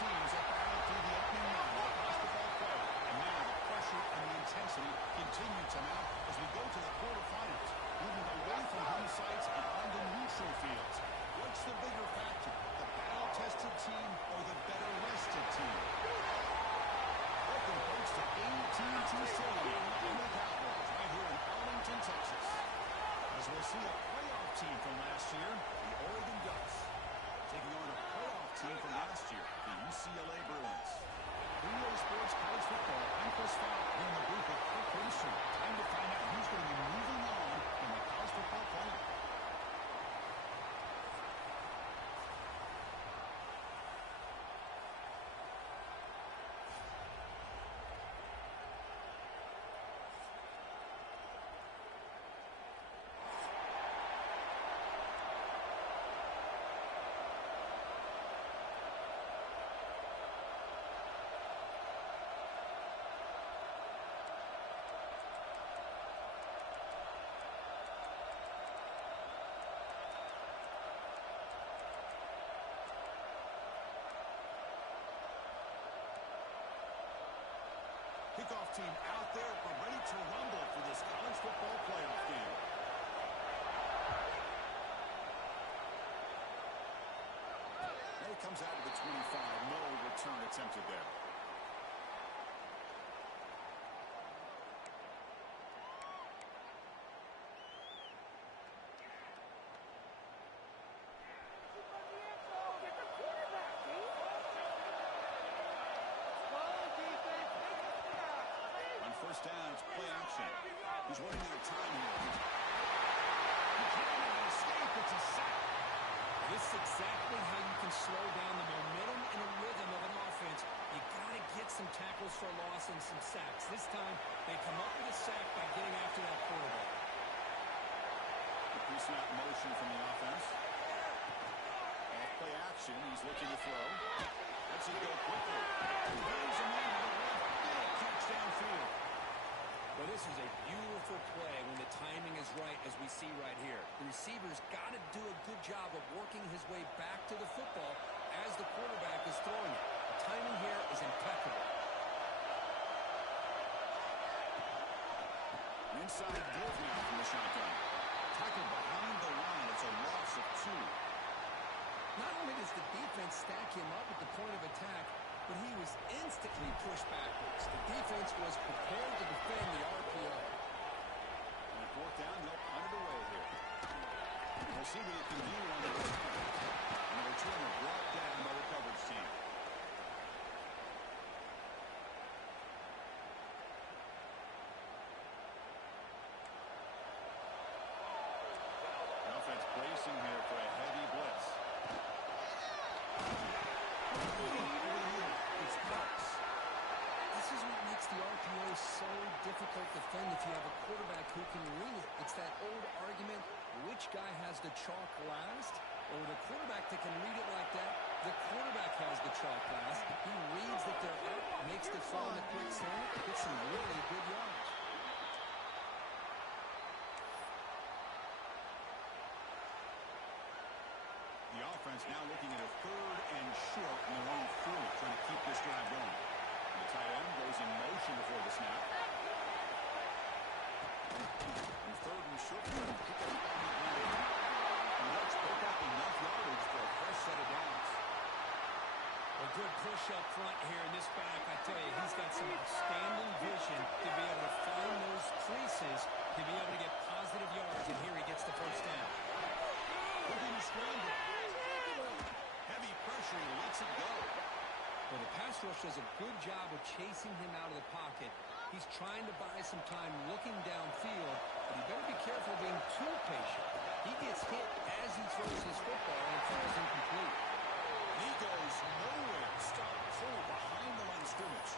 teams have battled through the opening round of the college football playoff, and now the pressure and the intensity continue to mount as we go to the quarterfinals, moving away from home sites and onto neutral fields. What's the bigger factor, the battle-tested team or the better-rested team? Welcome, folks, to AT&T Stadium, home of the Cowboys, right here in Arlington, Texas. As we'll see a playoff team from last year, the Oregon Ducks, taking on a playoff team from last year, the UCLA Bruins. EA Sports College Football, I'm Chris Fowler, here in the booth with Kirk Brewster. Time to find out who's going to be moving on in the college football playoff. Kickoff team out there. We're ready to rumble for this college football playoff game. And it comes out of the 25. No return attempted there. First down, it's play action. He's running out of time here. He can't escape. It's a sack. This is exactly how you can slow down the momentum and a rhythm of an offense. You got to get some tackles for loss and some sacks. This time, they come up with a sack by getting after that quarterback. The pre-snap motion from the offense. Off play action. He's looking to throw. Lets it go quickly. There's a man to the left. Big catch downfield. But this is a beautiful play when the timing is right, as we see right here. The receiver's got to do a good job of working his way back to the football as the quarterback is throwing it. The timing here is impeccable. An inside give now from the shotgun. Tackled behind the line. It's a loss of 2. Not only does the defense stack him up at the point of attack, but he was instantly pushed backwards. The defense was prepared to defend the RPO. On 4th down, they'll punt it away here. We'll see what he can do on the return. And the return is brought down by the coverage team. The offense bracing here for a heavy blitz. This is what makes the RPO so difficult to defend if you have a quarterback who can read it. It's that old argument, which guy has the chalk last? Or the quarterback that can read it like that, the quarterback has the chalk last. He reads that they're up, makes the throw in the quick slant, gets some really good yards. The offense now looking at a 3rd and short in their own 4, trying to keep this drive going. The tight end goes in motion before the snap. And 3rd and short, pick up on the ground. And let's pick up enough yardage for a fresh set of downs. A good push up front here in this back. I tell you, he's got some outstanding vision to be able to find those creases, to be able to get positive yards, and here he gets the first down. Looking to scramble. Heavy pressure, he lets it go. Well, the pass rush does a good job of chasing him out of the pocket. He's trying to buy some time looking downfield, but he better be careful being too patient. He gets hit as he throws his football and it falls incomplete. He goes nowhere. Stop full behind the line of scrimmage.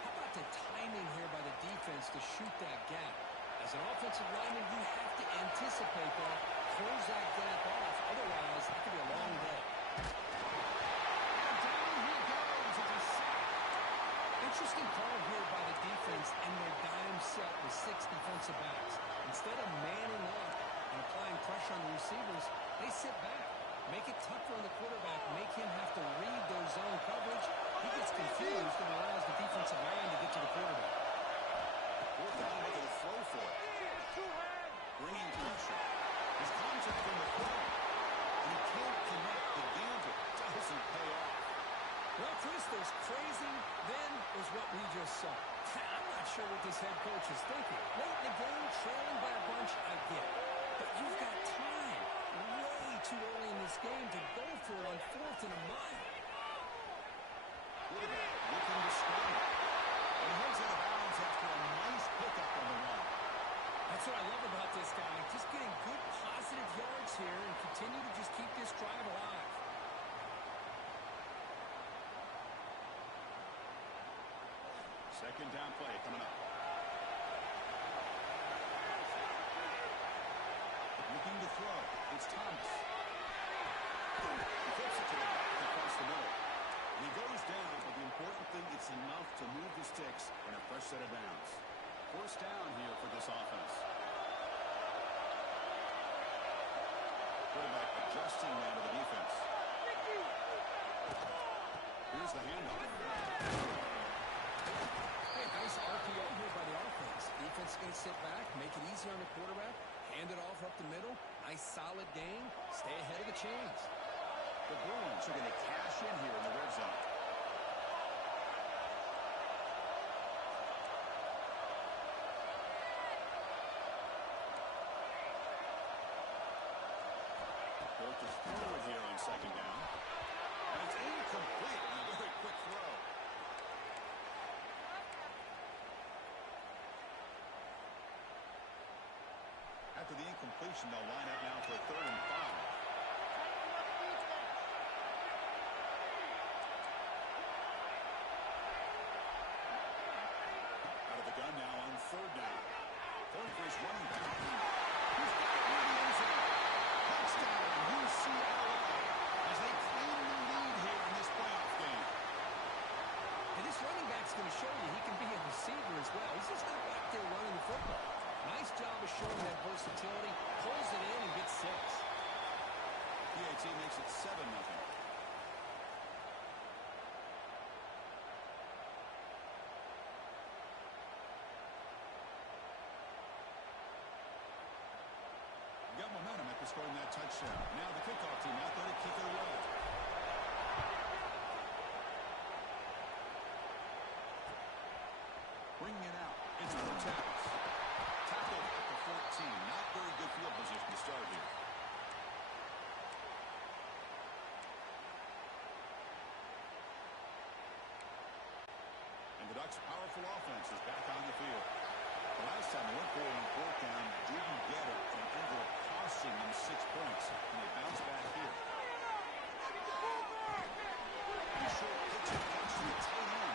How about the timing here by the defense to shoot that gap? As an offensive lineman, you have to anticipate that, close that gap off. Otherwise, it could be a long day. Interesting call here by the defense and their dime set with 6 defensive backs. Instead of manning up and applying pressure on the receivers, they sit back. Make it tougher on the quarterback. Make him have to read their zone coverage. He gets confused and allows the defensive line to get to the quarterback. Fourth down, making a throw for it. Bringing pressure. His contact from the front. And he can't connect. The gamble doesn't pay off. Well, Chris, there's crazy, then there's what we just saw. I'm not sure what this head coach is thinking. Late in the game, trailing by a bunch, I get it. But you've got time, way too early in this game, to go for it on 4th and a mile. Look at that, looking to scramble. And he heads out of bounds after a nice pickup on the run. That's what I love about this guy. Just getting good, positive yards here and continue to just keep this drive alive. Second down play coming up. Looking to throw. It's Thomas. He flips it to him across the middle. And he goes down, but the important thing, it's enough to move the sticks in a fresh set of downs. First down here for this offense. Quarterback adjusting now to the defense. Here's the handoff. Nice RPO here by the offense. Defense is going to sit back, make it easy on the quarterback, hand it off up the middle. Nice solid game. Stay ahead of the chains. The Bruins are going to cash in here in the red zone. Both is forward here on second down. And it's incomplete on a very quick throw. After the incompletion, they'll line up now for a 3rd and 5. Out of the gun now on 3rd down. Third for his running back. He's got it near the end zone. Touchdown, UCLA, as they claim the lead here in this playoff game. And this running back's going to show you he can be a receiver as well. He's just not back there running the football. Nice job of showing that versatility. Pulls it in and gets 6. PAT makes it 7-0. Got momentum after scoring that touchdown. Now the kickoff team out there to kick it away. Bringing it out. It's Cortez. Tackled at the 14. Not very good field position to start here. And the Ducks' powerful offense is back on the field. The last time they went for it on 4th down, didn't get it, and it ended up costing them 6 points. And they bounce back here. And a short pitch it comes to the tight end.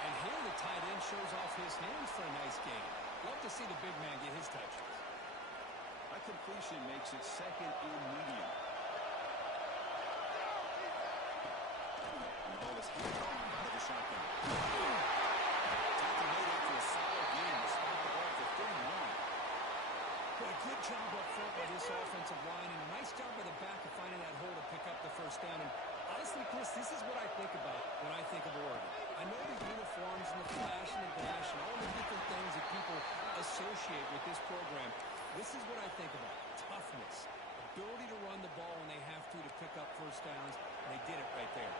And here the tight end shows off his hands for a nice game. Love to see the big man get his touches. That completion makes it 2nd and medium. And the ball is handed on out of the shotgun. Tackle made after a solid game despite the ball for 31. Boy, good job up front by this offensive line, and a nice job by the back of finding that hole to pick up the first down. And honestly, Chris, this is what I think about when I think of Oregon. I know the uniforms and the flash and the dash and all the different things that people associate with this program. This is what I think about. Toughness. Ability to run the ball when they have to pick up first downs. And they did it right there.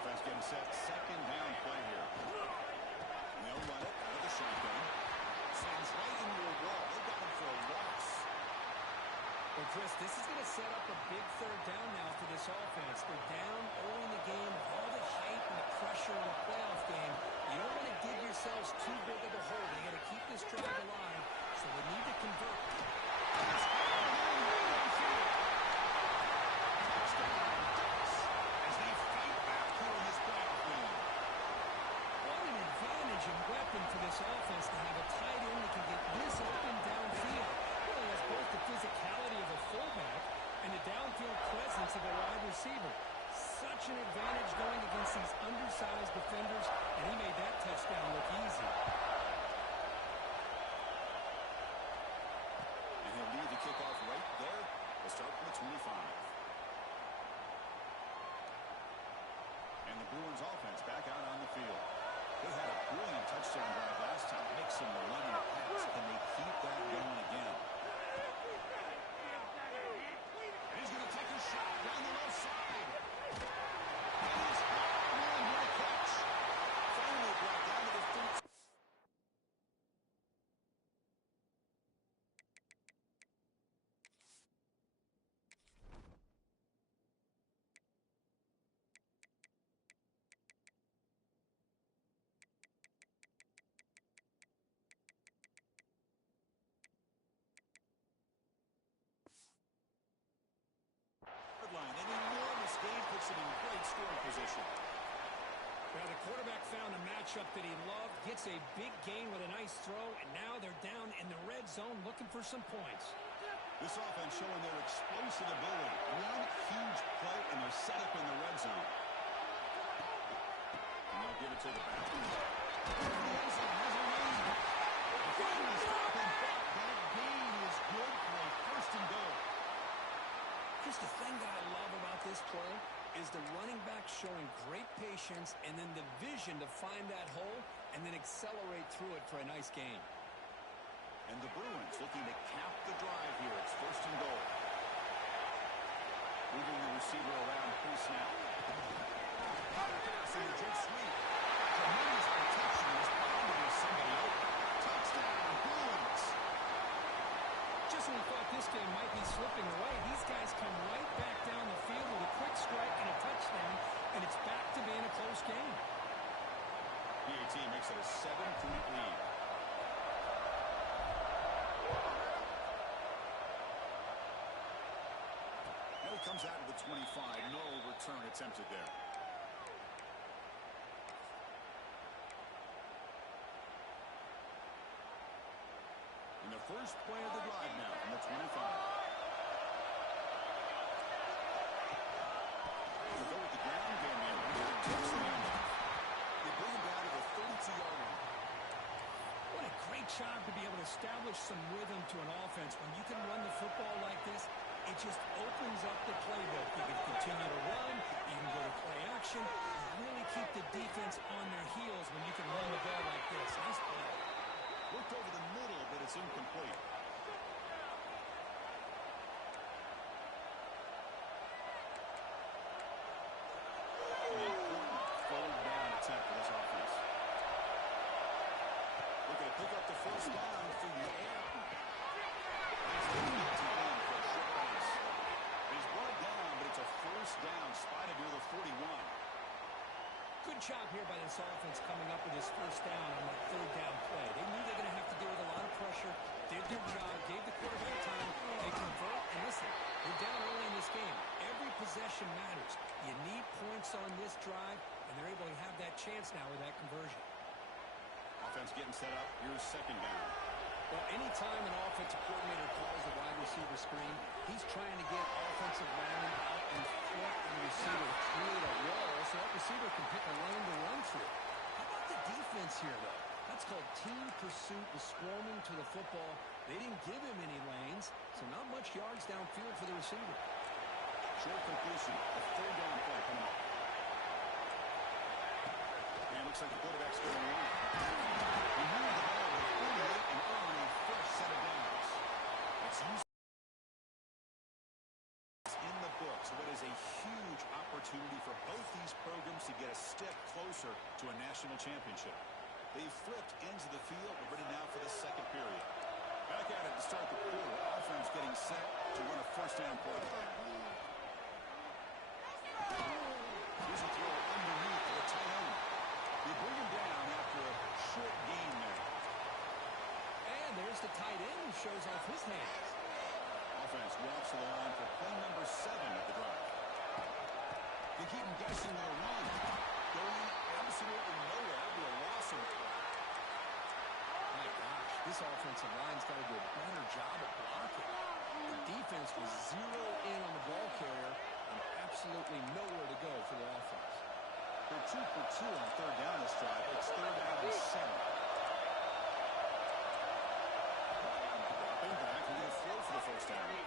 Offense getting set. 2nd down play here. And they'll run it out of the shotgun. Slams right into a wall. They got him for a loss. Well, Chris, this is going to set up a big 3rd down now for this offense. They're down early in the game. All the hype and the pressure in the playoff game. You don't want to dig yourselves too big of a hole. You got to keep this drive alive, so they need to convert. As they fight back here in this playoff game. What an advantage and weapon for this offense to have a tight end that can get this up and downfield. Well, he has both the physicality of a fullback and the downfield presence of a wide receiver. Such an advantage going against these undersized defenders, and he made that touchdown look easy. And he'll lead the kickoff right there. We'll start from the 25. scoring position. Now the quarterback found a matchup that he loved, gets a big gain with a nice throw, and now they're down in the red zone looking for some points. This offense showing their explosive ability. One huge play, and they're set up in the red zone. And they'll give it to the back. Finally stop him, but that gain is good for a first and goal. Just the thing that I love about this play is the running back showing great patience and then the vision to find that hole and then accelerate through it for a nice gain. And the Bruins looking to cap the drive here. It's first and goal. Moving the receiver around pre-snap. Passing a jet sweep. Tremendous protection. He's bound to be somebody open. Touchdown, Bruins. Just when we thought this game might be slipping away, these guys come right back down the field with a quick strike and a touchdown, and it's back to being a close game. PAT makes it a 7-point lead. Now he comes out of the 25. No return attempted there. And the first play of the drive now from the 25. They'll go with the ground game here. They bring him down to the 32-yard line. What a great job to be able to establish some rhythm to an offense. When you can run the football like this, it just opens up the playbook. You can continue to run, you can go to play action, and really keep the defense on their heels when you can run the ball like this. Nice play. Looked over the middle, but it's incomplete. An important third down attempt for this offense. Looking to pick up the first down through the air. He's brought down, but it's a first down, spotted near the 41. Good job here by this offense coming up with this first down on that third down play. They knew they were going to have to deal with a lot of pressure, did their job, gave the quarterback time, they convert, and listen, you're down early in this game. Every possession matters. You need points on this drive, and they're able to have that chance now with that conversion. Offense getting set up. Here's second down. Well, anytime an offensive coordinator calls a wide receiver screen, he's trying to get offensive linemen out in front of the receiver to create a wall so that receiver can pick a lane to run through. How about the defense here, though? That's called team pursuit and swarming to the football. They didn't give him any lanes, so not much yards downfield for the receiver. Short completion. A third down play coming up. And it looks like the quarterback's going to run. He moved the ball with 48 and earned a fresh set of downs. It's in the book, so it is a huge opportunity for both these programs to get a step closer to a national championship. They've flipped ends of the field. We're ready now for the second period. Back at it to start the quarter. Offense getting set to run a first down play. Here's a throw underneath to the tight end. They bring him down after a short gain there. And there's the tight end who shows off his hands. Offense walks to the line for play number 7 of the drive. They keep him guessing with a run. Going absolutely nowhere. That'd be a loss of play. My gosh, this offensive line's got to do a better job at blocking. The defense was zero in on the ball carrier and absolutely nowhere to go for the offense. They're 2 for 2 on third down this drive. It's third down and 7. Dropping back, and going to throw for the first down. He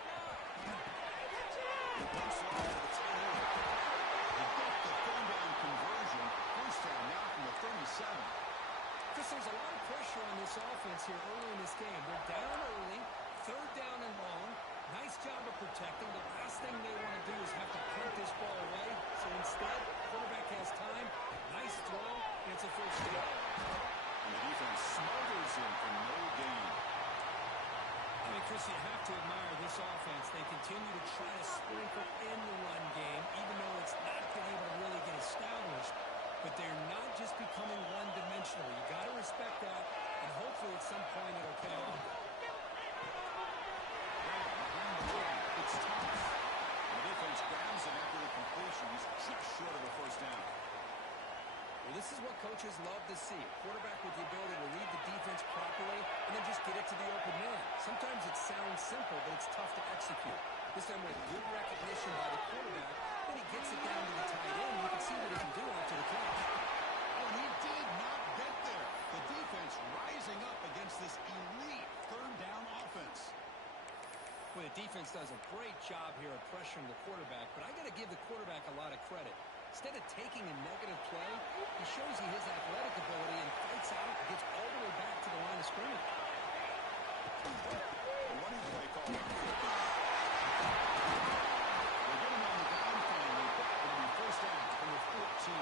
pumps it over to the tight end. He got the third down conversion. First down now from the 37. Chris, there's a lot of pressure on this offense here early in this game. They're down early, third down and long. Nice job of protecting. The last thing they want to do is have to punt this ball away. So instead, quarterback has time. Nice throw, and it's a first down. And the defense smothers him for no gain. I mean, Chris, you have to admire this offense. They continue to try to sprinkle in the run game, even though it's not been able to really get established. But they're not just becoming one-dimensional. You got to respect that, and hopefully at some point it'll pay off. It's Thomas. And the defense grabs lose it after the completion. He's just short of a first down. Well, this is what coaches love to see. A quarterback with the ability to read the defense properly and then just get it to the open man. Sometimes it sounds simple, but it's tough to execute. This time with good recognition by the quarterback, then he gets it down to the tight end. You can see what he can do after the catch. Oh, and he did not get there. The defense rising up against this elite third down offense. Well, the defense does a great job here of pressuring the quarterback, but I got to give the quarterback a lot of credit. Instead of taking a negative play, he shows you his athletic ability and fights out and gets all the way back to the line of scrimmage. A running play call. They're getting on the ground finally, but it'll be first down number 14.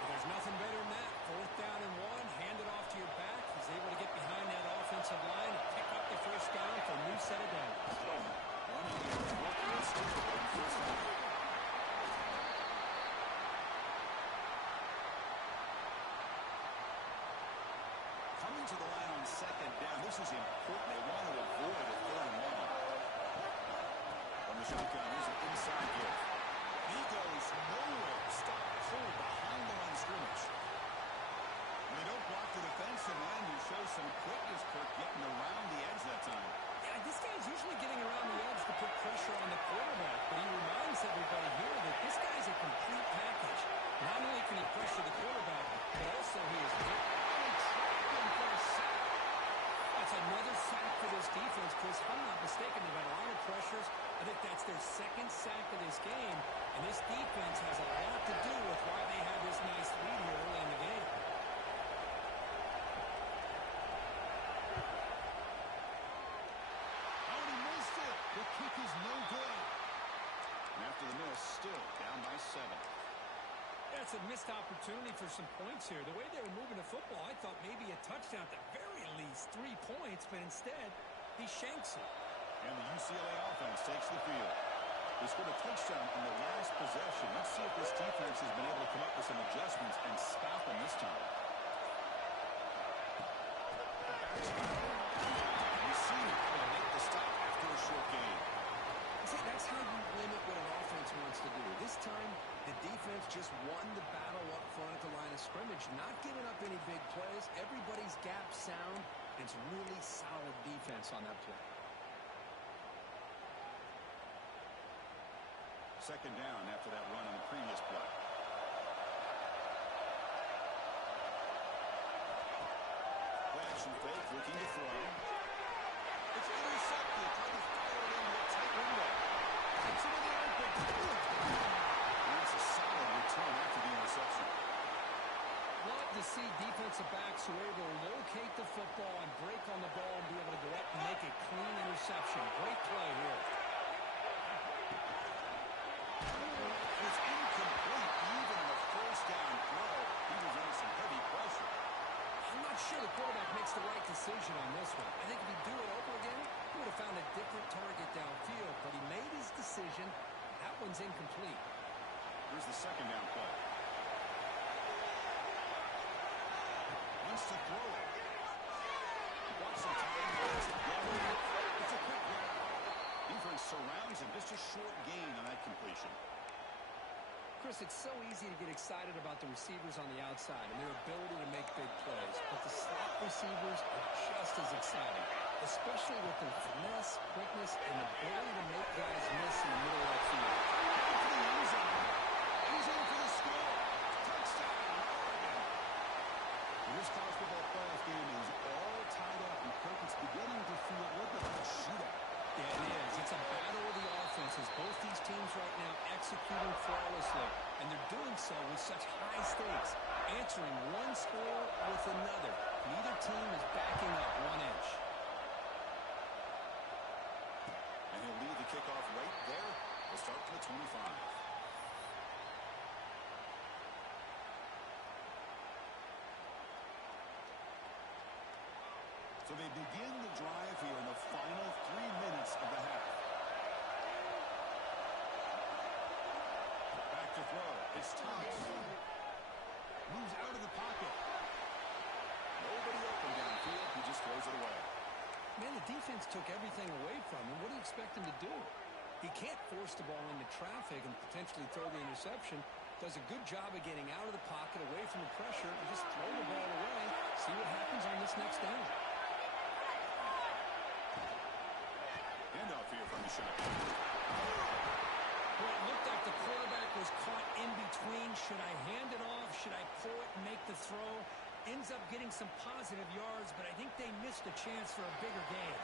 Well, there's nothing better than that. Fourth down and one, hand it off to your back. He's able to get behind that offensive line and pick up the first down for a new set of downs. Running is working and still on first down. Coming to the line on second down. This is important. They want to avoid a third and long. From the shotgun, here's an inside give. He goes nowhere. Stop cold behind the line of scrimmage. When they don't block the defensive end, he shows some quickness, Kirk, getting around the edge that time. Yeah, this guy's usually getting around the edge to put pressure on the quarterback, but he reminds everybody here that this guy's a complete package. Not only can he pressure the quarterback, but also he is That's another sack for this defense, Chris. If I'm not mistaken, they've got a lot of pressures. I think that's their second sack of this game, and this defense has a lot to do with why they have this nice lead here early in the game. Oh, and he missed it. The kick is no good. And after the miss, still down by 7. That's a missed opportunity for some points here. The way they were moving the football, I thought maybe a touchdown at the very least, 3 points, but instead, he shanks it. And the UCLA offense takes the field. They scored a touchdown in the last possession. Let's see if this defense has been able to come up with some adjustments and stop them this time. You see him able to make the stop after a short gain. See, that's how you limit what an offense wants to do. This time, the defense just won the battle up front at the line of scrimmage, not giving up any big plays. Everybody's gap sound, and it's really solid defense on that play. Second down after that run on the previous play. Play action fake, looking to throw. It's intercepted. Trying to fire it into a tight window. Takes it in the open. And that's a solid return after the interception. Love to see defensive backs who are able to locate the football and break on the ball and be able to go up and make a clean interception. Great play here. It's incomplete even on a first down throw. He was under some heavy pressure. I'm not sure the quarterback makes the right decision on this one. I think if he'd do it over again, he would have found a different target downfield, but he made his decision. That one's incomplete. Here's the second down play. Wants to throw it. He wants some time. It's a quick grab. Defense surrounds him. Just a short gain on that completion. Chris, it's so easy to get excited about the receivers on the outside and their ability to make big plays, but the slot receivers are just as exciting, especially with their finesse, quickness, and ability to make guys miss in the middle of that field. He's in for the score. Touchdown, Oregon. This college football playoff game is all tied up, and Kirk, it's beginning to feel a little bit like a shootout. Yeah, it is. It's a battle of the offenses. Both these teams right now executing flawlessly, and they're doing so with such high stakes, answering one score with another. Neither team is backing up 1 inch. And he'll lead the kickoff right there. We'll start to the 25. So they begin the drive here in the final 3 minutes of the half. Back to throw. It's Thomas. Moves out of the pocket. Nobody open downfield. He just throws it away. Man, the defense took everything away from him. What do you expect him to do? He can't force the ball into traffic and potentially throw the interception. Does a good job of getting out of the pocket, away from the pressure, and just throw the ball away. See what happens on this next down. Handoff here from the shotgun. Well, it looked like the quarterback was caught in between. Should I hand it off? Should I pull it and make the throw? Ends up getting some positive yards, but I think they missed a chance for a bigger gain.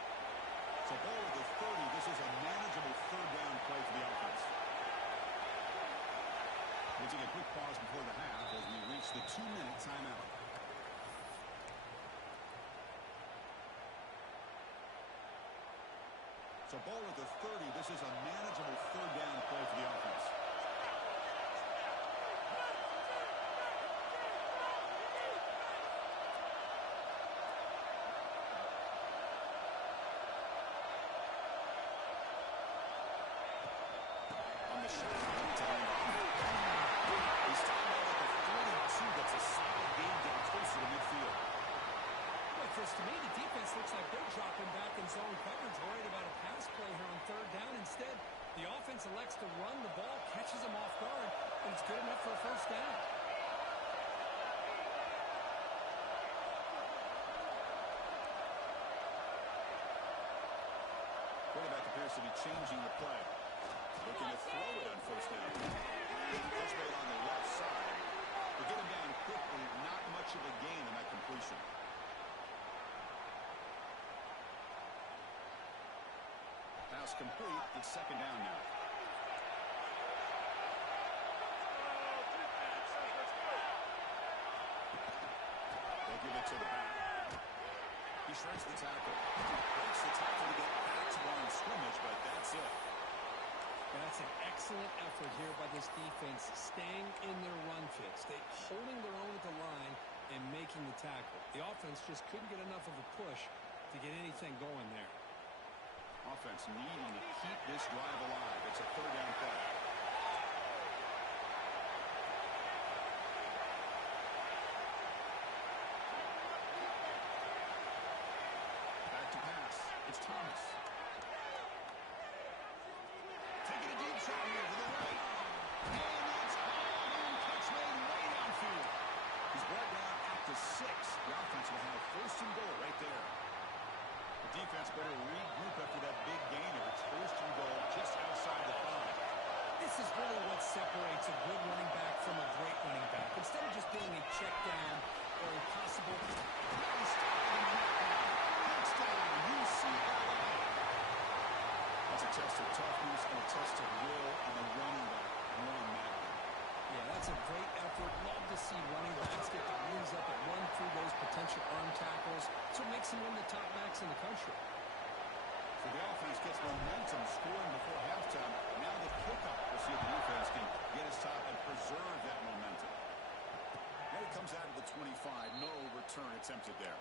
So ball at the 30. This is a manageable third down play for the offense. We'll take a quick pause before the half as we reach the 2-minute timeout. So ball at the 30. This is a manageable third down play for the offense. On the shot, to hand off. He's timed out at the 42. That's a solid gain down closer to midfield. Well, Chris, to me, the defense looks like they're dropping back in zone coverage, worried about a pass play here on third down. Instead, the offense elects to run the ball, catches them off guard, and it's good enough for a first down. Quarterback appears to be changing the play. Looking to throw it on first down. Touch made on the left side. They get him down quickly. Not much of a gain on that completion. Pass complete. It's second down now. They give it to the back. He shreds the tackle. Breaks the tackle to get back to line of scrimmage, but that's it. That's an excellent effort here by this defense, staying in their run fits. They holding their own at the line and making the tackle. The offense just couldn't get enough of a push to get anything going there. Offense needing to keep this drive alive. It's a third down play. Back to pass. It's Thomas. Taking a deep shot here to the right. And it's caught and catch made way downfield. He's brought down at the 6. The offense will have first and goal right there. The defense better regroup after that big gain. It's first and goal just outside the 5. This is really what separates a good running back from a great running back. Instead of just being a check down or a possible touchdown, UCLA. That's a test of toughness and a test of will on the running back. Yeah, that's a great effort. Love to see running backs get the wings up and run through those potential arm tackles. So it makes them one of the top backs in the country. So the offense gets momentum scoring before halftime. Now the kickoff. We'll see if the defense can get his top and preserve that momentum. And it comes out of the 25. No return attempted there.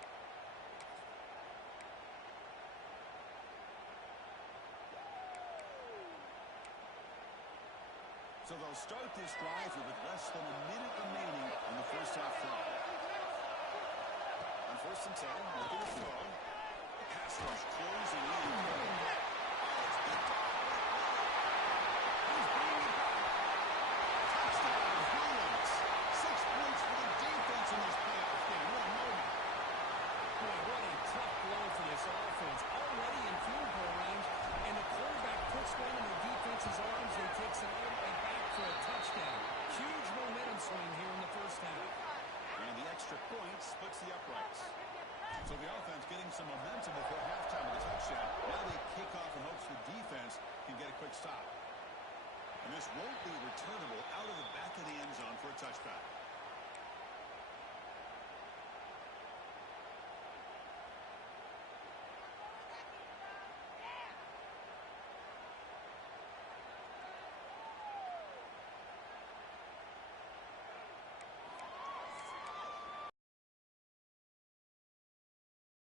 So they'll start this drive with less than a minute remaining in the first half clock. On first and 10, looking to throw. The pass rush closing in. He's bringing it back. Touchdown, Williams. 6 points for the defense in this playoff game. What a moment. Boy, what a tough blow for this offense. Already in field goal range, and the quarterback puts one in the defense's arms and takes it all the way back for a touchdown. Huge momentum swing here in the first half. And the extra point splits the uprights. So the offense getting some momentum before halftime with a touchdown. Now they kick off in hopes the defense can get a quick stop. And this won't be returnable out of the back of the end zone for a touchback.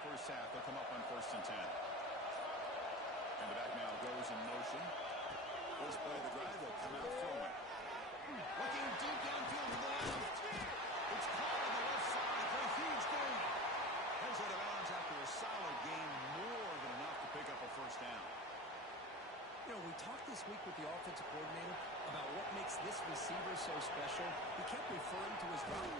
First half, they'll come up on first and 10. And the back now goes in motion. First play of the drive, they'll come out throwing. Looking deep downfield to the left. It's caught on the left side for a huge gain. Heads out of bounds after a solid gain, more than enough to pick up a first down. You know, we talked this week with the offensive coordinator about what makes this receiver so special, he kept referring to his route.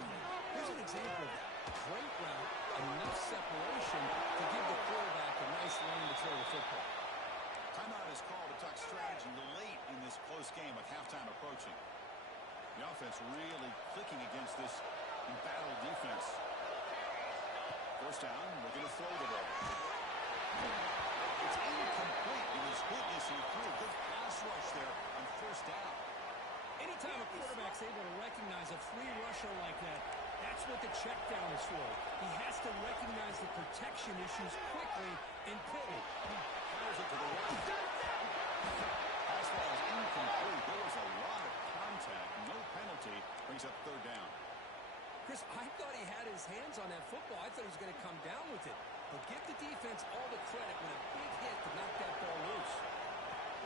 Here's an example of that. Great route, enough separation to give the quarterback a nice lane to throw the football. Timeout is called to talk strategy late in this close game with halftime approaching. The offense really clicking against this embattled defense. First down, we're going to throw the ball. It's incomplete. He was hit as he threw. Good pass rush there on first down. Anytime a quarterback's able to recognize a free rusher like that, that's what the check down is for. He has to recognize the protection issues quickly and pivot. Fires it to the right. Pass ball is incomplete. There was a lot of contact. No penalty. Brings up third down. Chris, I thought he had his hands on that football. I thought he was going to come down with it. But give the defense all the credit when a big hit to knock that ball loose.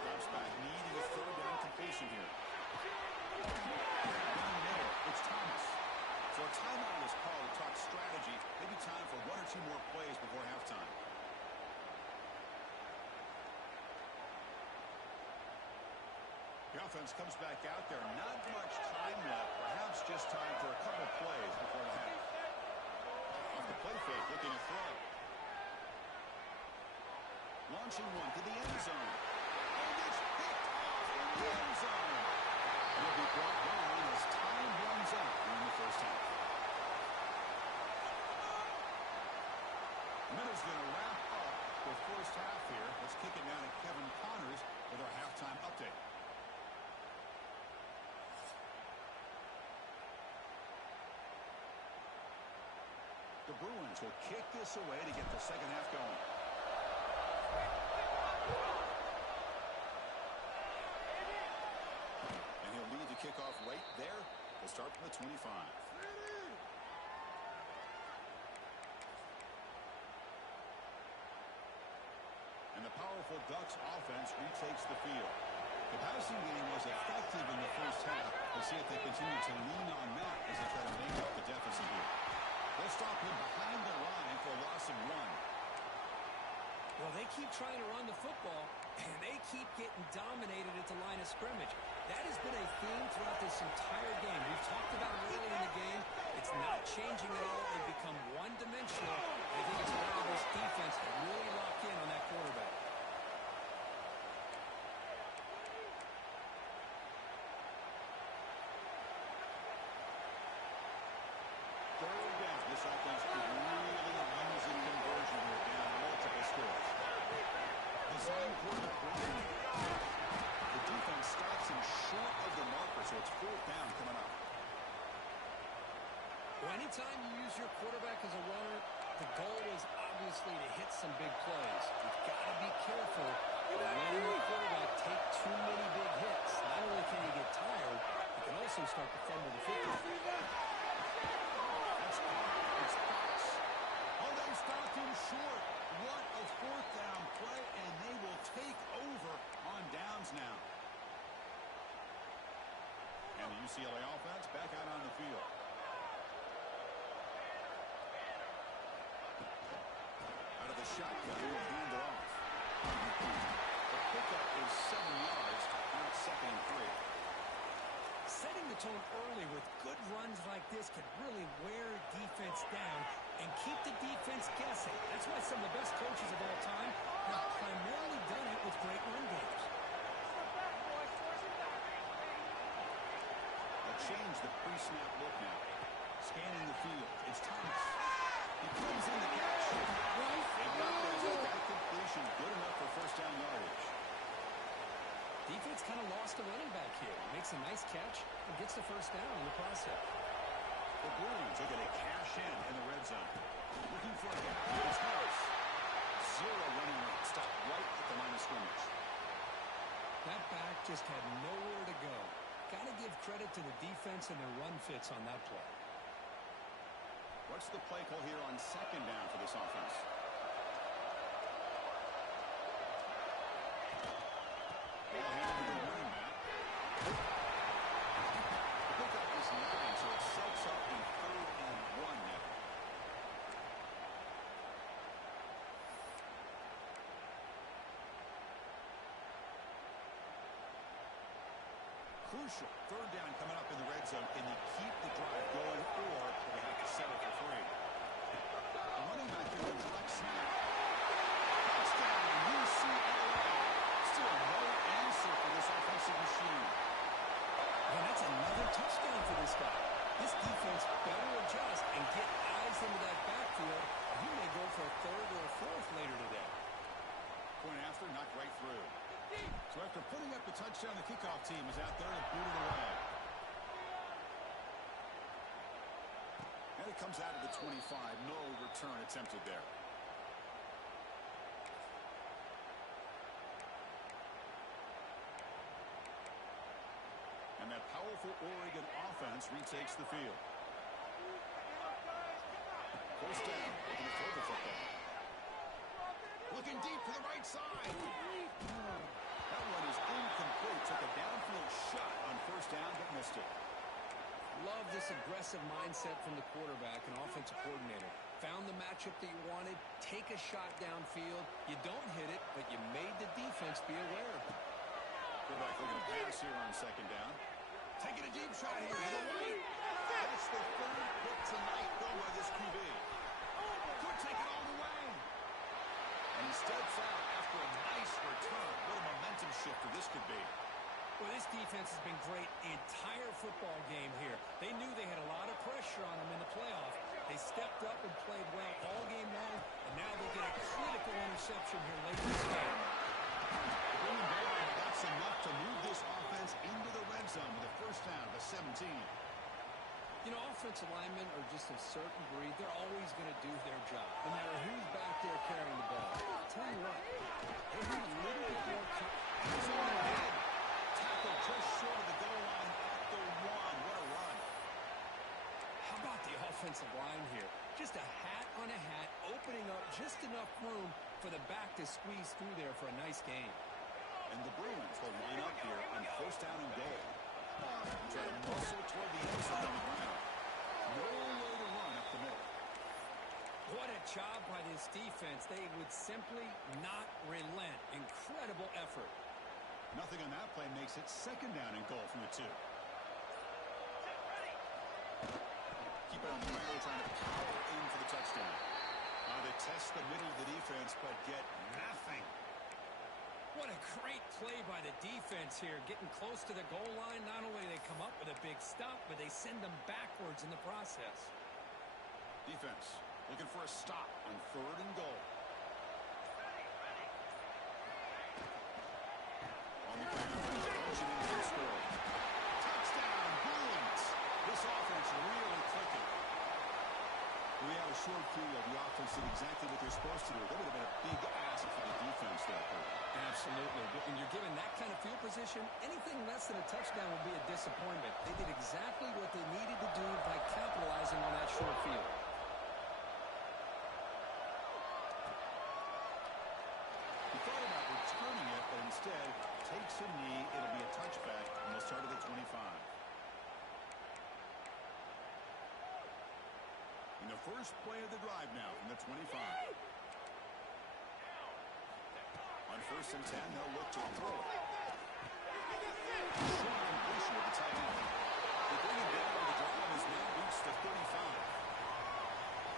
Drops back, needing a third down completion here. It's Thomas. So a timeout is called to talk strategy. Maybe time for one or two more plays before halftime. The offense comes back out there. Not much time left. Perhaps just time for a couple plays before the half. Off the play fake, looking to throw. Launching one to the end zone. And it's picked off in the end zone. Will be brought down as time runs out in the first half. Minute's going to wrap up the first half here. Let's kick it down to Kevin Connors with our halftime update. The Bruins will kick this away to get the second half going. And he'll lead the kickoff right there. We'll start from the 25. And the powerful Ducks offense retakes the field. The passing game was effective in the first half. We'll see if they continue to lean on that as they try to make up the deficit here. They'll stop him behind the line for a loss of one. Well, they keep trying to run the football, and they keep getting dominated at the line of scrimmage. That has been a theme throughout this entire game. We've talked about it early in the game. It's not changing at all. They've become one-dimensional. I think it's allowed this defense to really lock in on that quarterback. Third down. This offense could really use a conversion here down multiple scores. Design quarterback run. The defense stops him short of the marker, so it's fourth down coming up. Well, anytime you use your quarterback as a runner, the goal is obviously to hit some big plays. You've got to be careful of letting your quarterback take too many big hits. Not only can he get tired, he can also start to fumble the football. Stopped him short. What a fourth down play, and they will take over on downs now. And the UCLA offense back out on the field. Out of the shotgun, will hand it off. The pickup is 7 yards, now second and 3. Setting the tone early with good runs like this can really wear defense down and keep the defense guessing. That's why some of the best coaches of all time have primarily done it with great run games. They'll change the pre-snap look now. Scanning the field. It's Thomas. He comes in the catch. And that completion good enough for first down yardage. Defense kind of lost a running back here. He makes a nice catch and gets the first down in the process. The Bruins are going to cash in the red zone. Looking for a gap. It's Harris. Zero running route. Stop right at the line of scrimmage. That back just had nowhere to go. Got to give credit to the defense and their run fits on that play. What's the play call here on second down for this offense? Ball handed to the running back. The pickup is 9, so it sets up in 3rd and 1 now. crucial. Third down coming up in the red zone. Can you keep the drive going, or do they have to settle for free? The running back here with a direct snap. Touchdown, UCLA. Still no answer for this offensive machine. And that's another touchdown for this guy. This defense better adjust and get eyes into that backfield. He may go for a third or a fourth later today. Point after, knocked right through. So after putting up the touchdown, the kickoff team is out there to boot it away. And it comes out of the 25. No return attempted there. And that powerful Oregon offense retakes the field. First down, looking to throw the football. Looking deep to the right side. That one is incomplete. Took a downfield shot on first down, but missed it. Love this aggressive mindset from the quarterback and offensive coordinator. Found the matchup that you wanted. Take a shot downfield. You don't hit it, but you made the defense be aware. Quarterback looking to pass here on second down. Taking a deep shot here to the right. That's the third pick tonight thrown by this QB. Could take it all the way. And he steps out after a nice return. What a momentum shifter this could be. Well, this defense has been great the entire football game here. They knew they had a lot of pressure on them in the playoffs. They stepped up and played well all game long, and now they get a critical interception here late in this game. Bringing down, that's enough to move this offense into the red zone with a first down to 17. You know, offensive linemen are just a certain breed. They're always going to do their job, no matter who's back there carrying the ball. I'll tell you what, they need a little bit more He's on the head. Tackle just short of the goal line at the one. What a run. How about the offensive line here? Just a hat on a hat, opening up just enough room for the back to squeeze through there for a nice game. And the Bruins will line up here on first down and goal. Try to muscle toward the end zone on the ground. No way to run up the middle. What a job by this defense. They would simply not relent. Incredible effort. Nothing on that play makes it second down and goal from the 2. Keep it on the ground, trying to power in for the touchdown. They test the middle of the defense, but get nothing. What a great play by the defense here. Getting close to the goal line, not only do they come up with a big stop, but they send them backwards in the process. Defense looking for a stop on third and goal. On the ground, punching into the score. Touchdown, Bruins. This offense really clicking. We had a short field. The offense did exactly what they're supposed to do. That would have been a big ask for the defense there. Absolutely. But when you're given that kind of field position, anything less than a touchdown will be a disappointment. They did exactly what they needed to do by capitalizing on that short field. He thought about returning it, but instead takes a knee. It'll be a touchback, and they'll start at the 25. In the first play of the drive now from the 25. On first and 10, they'll look to throw it. Short completion with the tight end. They bring him down to the drive as now reached the 35.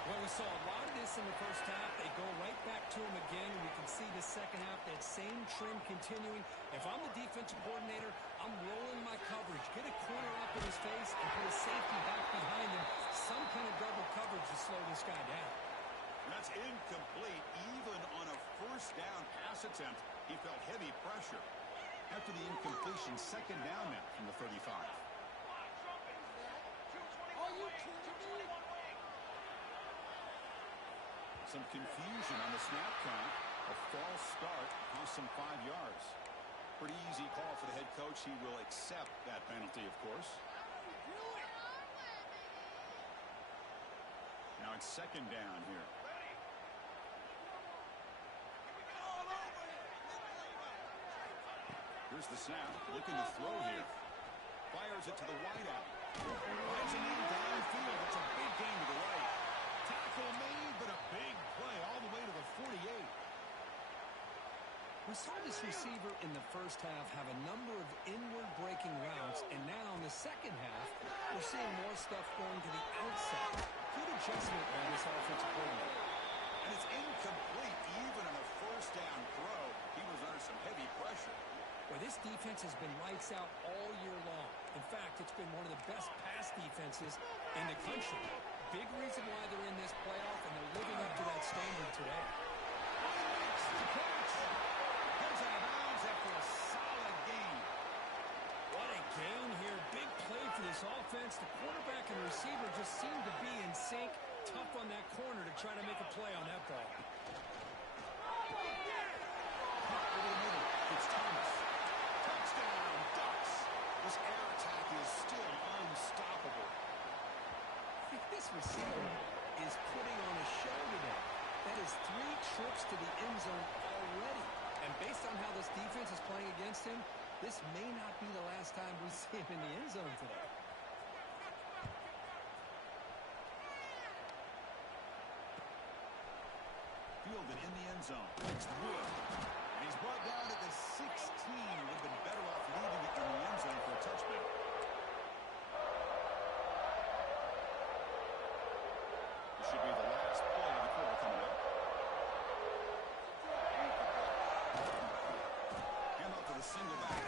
Well, we saw a lot of this in the first half. They go right back to him again, and we can see the second half, that same trend continuing. If I'm the defensive coordinator, I'm rolling my coverage. Get a corner up in his face and put a safety back behind him. Some kind of double coverage to slow this guy down. And that's incomplete. Even on a first down pass attempt, he felt heavy pressure. After the incompletion, second down now from the 35. Some confusion on the snap count. A false start cost him 5 yards. Pretty easy call for the head coach. He will accept that penalty, of course. Now it's second down here. Here's the snap. Looking to throw here. Fires it to the wideout. Finds a man downfield. It's a big gain to the right. Tackle made, but a big play all the way to the 48. We saw this receiver in the first half have a number of inward breaking routes, and now in the second half, we're seeing more stuff going to the outside. Good adjustment by this offensive coordinator. And it's incomplete even on a first down throw. He was under some heavy pressure. Well, this defense has been lights out all year long. In fact, it's been one of the best pass defenses in the country. Big reason why they're in this playoff, and they're living up to that standard today. Makes the catch. Comes out of bounds after a solid gain. What a gain here. Big play for this offense. The quarterback and receiver just seem to be in sync. Tough on that corner to try to make a play on that ball. Over the middle. It's Thomas. Touchdown, Ducks. This air attack is still unstoppable. This receiver is putting on a show today. That is 3 trips to the end zone already. And based on how this defense is playing against him, this may not be the last time we see him in the end zone today. Fielded in the end zone. It's Wood. And he's brought down at the 16. Would have been better off leaving it in the end zone for a touchback. This should be the last play of the quarter coming up. Hand off to the single back.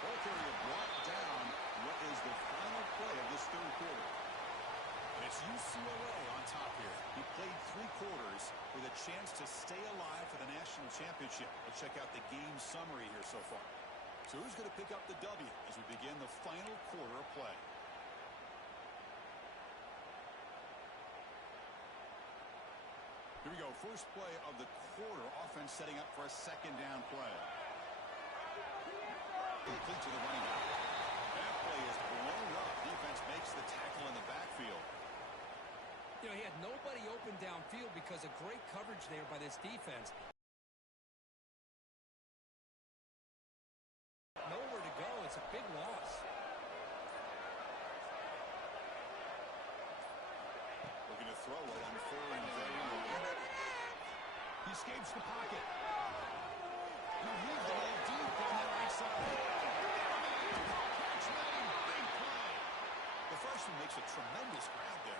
Ball carrier brought down. What is the final play of this third quarter? And it's UCLA on top here. He played 3 quarters with a chance to stay alive for the national championship. Let's check out the game summary here so far. So who's going to pick up the W as we begin the final quarter of play? Here we go. First play of the quarter. Offense setting up for a second down play. Complete to the running back. That play is blown up. Defense makes the tackle in the backfield. You know, he had nobody open downfield because of great coverage there by this defense. Nowhere to go. It's a big loss. Looking to throw it on 4 and very low. He escapes the pocket. He moved the ball deep on that right side. Catch made. Big play. The freshman makes a tremendous grab there.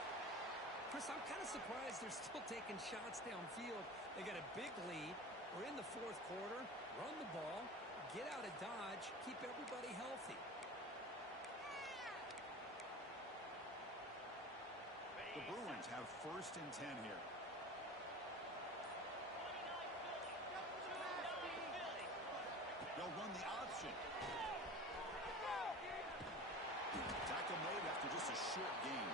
Chris, I'm kind of surprised they're still taking shots downfield. They got a big lead. We're in the fourth quarter. Run the ball. Get out of Dodge. Keep everybody healthy. The Bruins have first and 10 here. They'll run the option. Tackle made after just a short gain.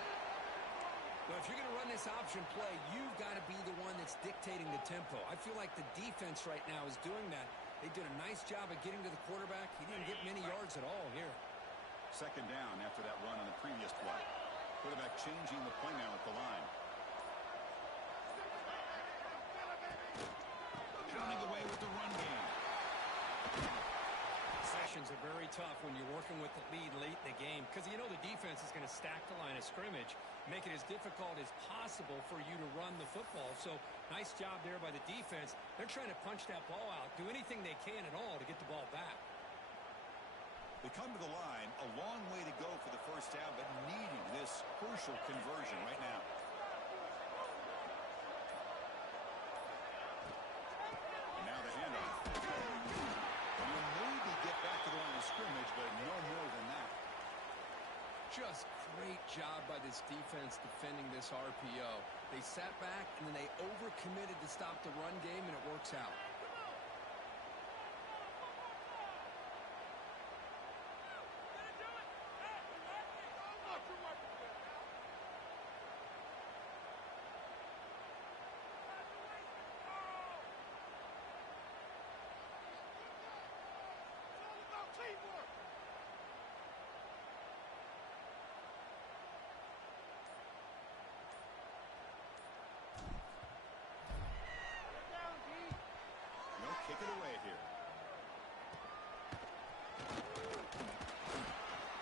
Well, if you're going to run this option play, you've got to be the one that's dictating the tempo. I feel like the defense right now is doing that. They did a nice job of getting to the quarterback. He didn't get many yards at all here. Second down after that run on the previous play. Quarterback changing the play now at the line. Pounding away with the run game. Sessions are very tough when you're working with the lead late in the game because you know the defense is going to stack the line of scrimmage, make it as difficult as possible for you to run the football. So nice job there by the defense. They're trying to punch that ball out, do anything they can at all to get the ball back. They come to the line, a long way to go for the first down, but needing this crucial conversion right now. And now the handoff. And you'll maybe get back to the line of scrimmage, but no more than that. Just great job by this defense defending this RPO. They sat back, and then they overcommitted to stop the run game, and it works out. Kick it away here.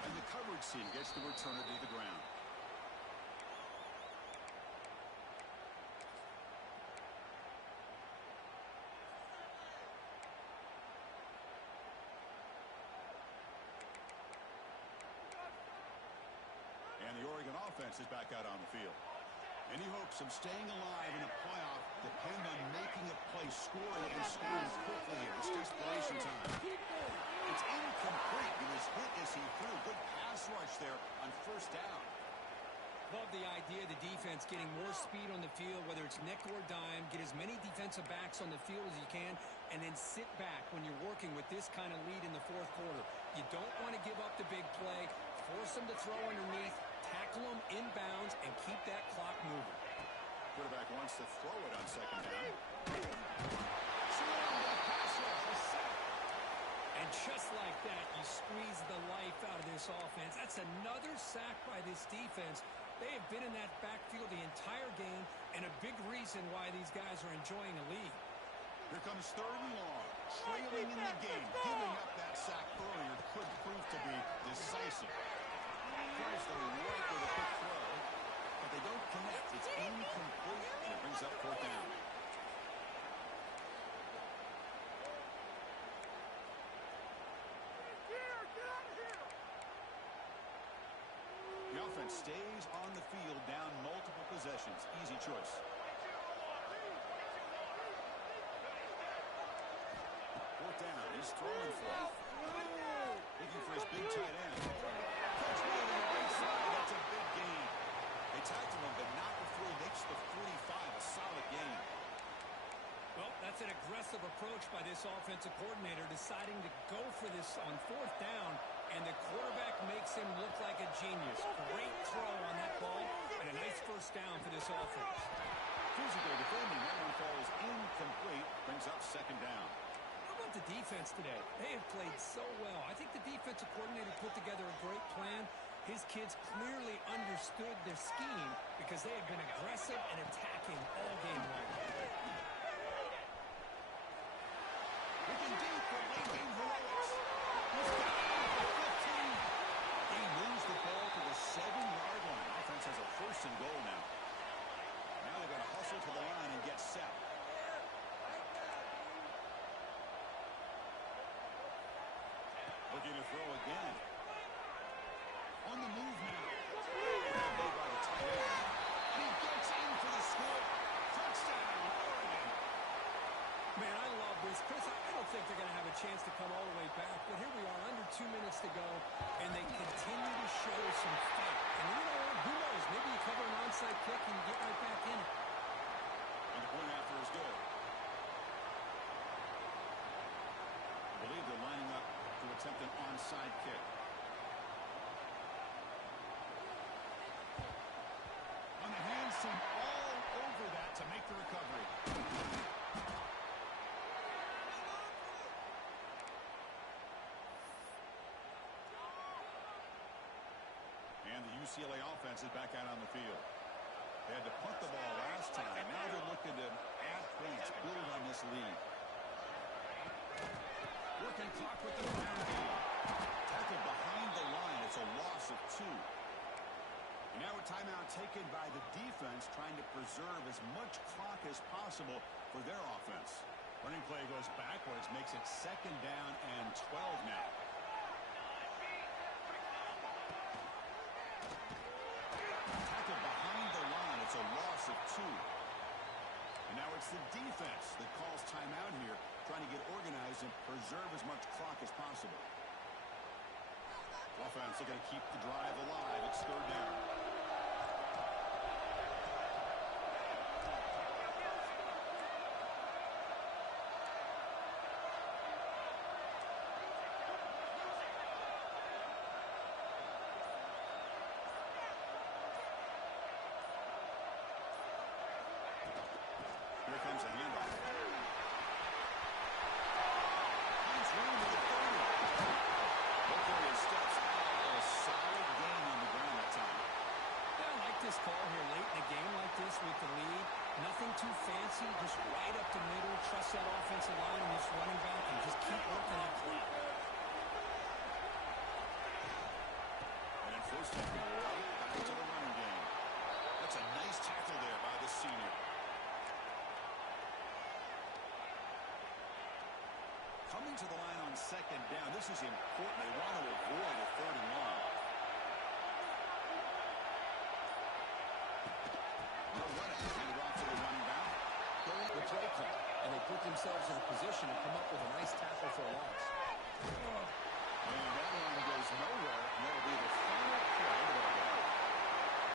And the coverage team gets the returner to the ground. Oregon offense is back out on the field. Any hopes of staying alive in a playoff depend on making a play, scoring and scoring quickly here. It's desperation time. It's incomplete. He was hit as he threw. Good pass rush there on first down. Love the idea of the defense getting more speed on the field, whether it's nickel or dime, get as many defensive backs on the field as you can, and then sit back when you're working with this kind of lead in the fourth quarter. You don't want to give up the big play, force them to throw underneath, tackle them inbounds, and keep that clock moving. Quarterback wants to throw it on second down. And just like that, you squeeze the life out of this offense. That's another sack by this defense. They have been in that backfield the entire game, and a big reason why these guys are enjoying a lead. Here comes third and long. Trailing in the game. Giving up that sack earlier could prove to be decisive. Throws the right with a quick throw, but they don't connect. It's incomplete, and it brings up fourth down. The offense stays on the field, down multiple possessions. Easy choice. Fourth down. He's throwing for it. Looking for his big tight end. Catch one on the right side. That's a big gain. They tackled him, but not before he makes the 45. A solid gain. Well, that's an aggressive approach by this offensive coordinator, deciding to go for this on fourth down, and the quarterback makes him look like a genius. Great throw on that ball, and a nice first down for this offense. Physical defending. That one falls incomplete. Brings up second down. How about the defense today? They have played so well. I think the defensive coordinator put together a great plan. His kids clearly understood their scheme because they have been aggressive and attacking all game long. Looking deep for late game heroics. He's got it for 15. He moves the ball to the 7-yard line. Offense has a first and goal now. Now they've got to hustle to the line and get set. Looking to throw again. On the move now. Made by the tight end. And he gets in for the score. Touchdown, Oregon. Man, I love this. Chris, I don't think they're going to have a chance to come all the way back, but here we are, under 2 minutes to go, and they continue to show some fight. And you know what? Who knows? Maybe you cover an onside kick and you get right back in it. And the point after is good. I believe they're lining up to attempt an onside kick. On the hands team all over that to make the recovery. And the UCLA offense is back out on the field. They had to punt the ball last time. Now they're looking to add points, build on this lead. Working clock with the ground game. Tackle behind the line. It's a loss of 2. And now a timeout taken by the defense, trying to preserve as much clock as possible for their offense. Running play goes backwards, makes it second down and 12 now. Tackle behind the line. It's a loss of 2. And now it's the defense that calls timeout here, trying to get organized and preserve as much clock as possible. Offense are going to keep the drive alive. It's third down. Here comes a handoff. He's running to the 30. Both areas steps out. A solid gain on the ground that time. Yeah, I like this call here late in a game like this with the lead. Nothing too fancy, just right up the middle. Trust that offensive line and this running back and just keep working that clock. And first and goal, back to the running game. That's a nice tackle there by the senior. Coming to the line on second down. This is important. They want to avoid a third and long. They'll run it. Handed off to the running back. The play call, and they put themselves in a position to come up with a nice tackle for a loss. And that one goes nowhere, and that'll be the final play of the